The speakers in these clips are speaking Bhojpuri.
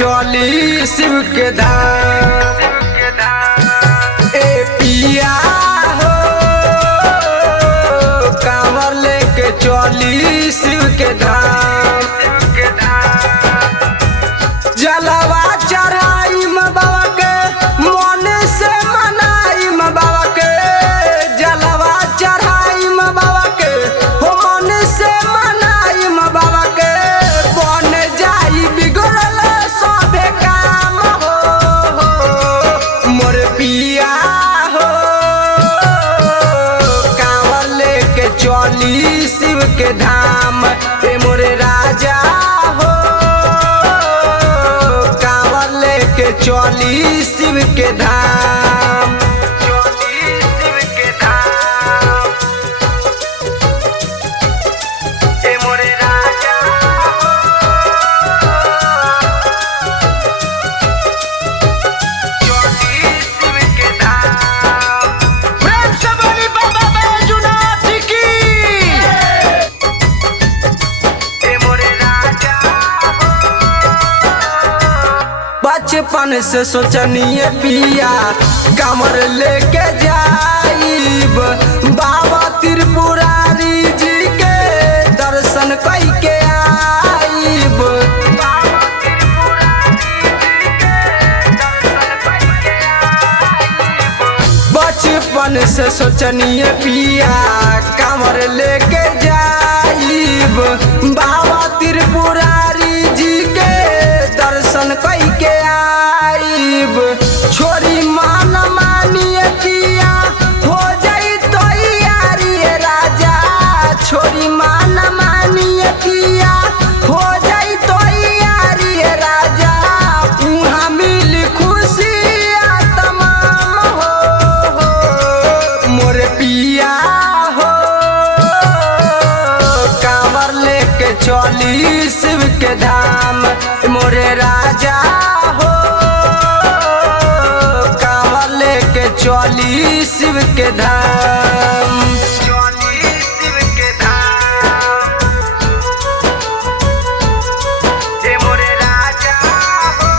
चली शिव के धाम। ए पिया हो कांवर लेके चली शिव के धाम। जलवा चढ़ाई बाबा के मन से मनाई बाबा के, जलवा चढ़ाई बाबा के हो मन से मनाई बाबा के, बन जाई बिगड़ल सबे काम हो मोर पिया हो कांवर लेके चली शिव के धाम। ए मोरे राजा हो कांवर लेके चली शिव के धाम। ए मोरे राजा चली शिव के धाम। प्रेम से बोली बाबा बैजूनाथ की। ए मोरे राजा बचपन से सोचनिए पिया कमर लेके जाइब, बाबा त्रिपुरारी जी के दर्शन करके आइब। बचपन से सोचनिए पिया कमर लेके जाइब, बाबा त्रिपुरारी जी के दर्शन करके आइब। छोरी मान मानिए पिया हो जाई तो यारी राजा, छोरी मान मानिए पिया हो जाई तो यारी राजा, उहाँ मिल खुशी तमाम हो मोर पिया हो कांवर लेके चली शिव के धाम। मोरे राजा हो कांवर लेके चली शिव के धाम। चली शिव के धाम। ए मोरे राजा हो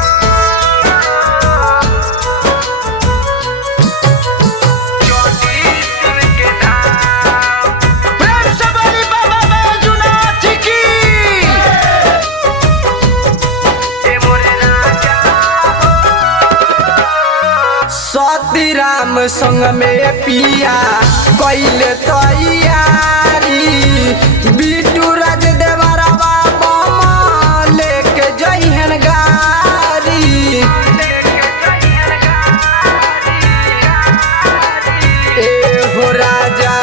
चली शिव के धाम। प्रेम से बोली बाबा बैजूनाथ की। ए मोरे राजा सती राम संग में पिया कैले तैयारी, बिटू राज देवरवा बम लेके जइहन गारी। ए हो राजा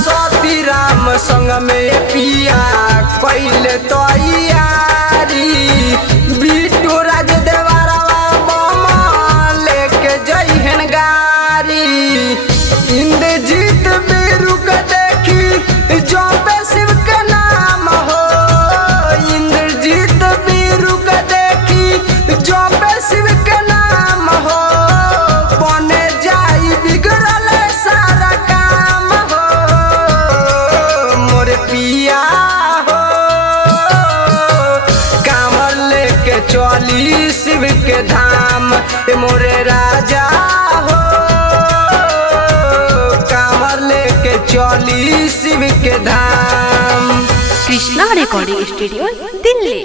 सती राम संग में पिया कैले तैयारी, बिटू राज देवरवा बम लेके जइहन गारी। इंद्रजीत बीरू के देखी जो पे शिव के नाम हो, इंद्रजीत बीरू के देखी जो पे शिव के नाम हो, बने जाई बिगड़ल सारा काम हो मोर पिया हो कांवर लेके चली शिव के धाम। ए मोरे राजा हो कांवर लेके चली शिव के धाम। Krishna recording studio Delhi.